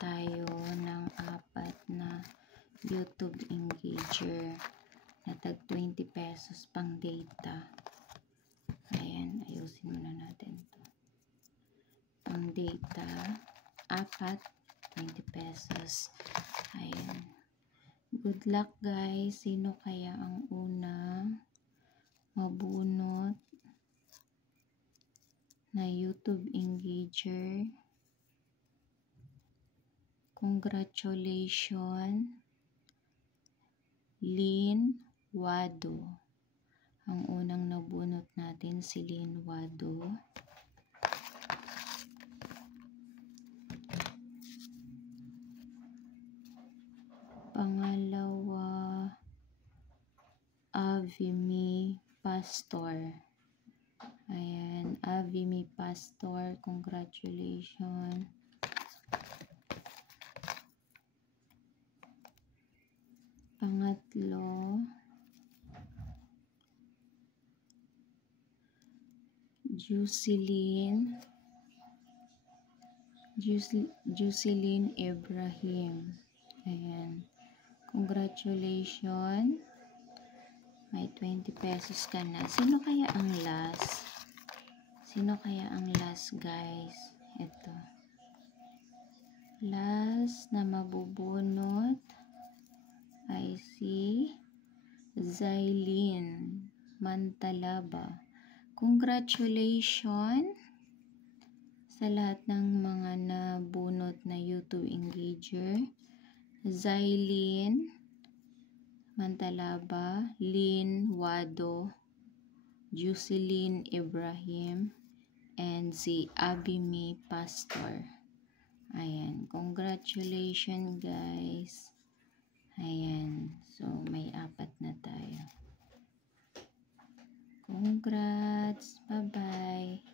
tayo ng 4 na YouTube engager na tag 20 pesos pang data. Ayan, ayusin muna natin to. Pang data, 4, 20 pesos. Ayan. Good luck guys. Sino kaya ang unang mabunot na YouTube engager? Congratulations, Lynn Wado. Ang unang nabunot natin si Lynn Wado. Pangalawa, Avimi Pastor. Ayan, Avimi Pastor, congratulations. Pangatlo, Jusilin Ibrahim. Ayan, congratulations. May 20 pesos ka na. Sino kaya ang last? Sino kaya ang last guys? Ito. Last na mabubunot ay si Zailin Mantalaba. Congratulations sa lahat ng mga nabunot na YouTube engager. Zailin Mantalaba, Lynn Wado, Jusilin Ibrahim, and si Avimi Pastor. Ayan, congratulations guys. Ayan, so may 4 na tayo. Congrats, bye-bye.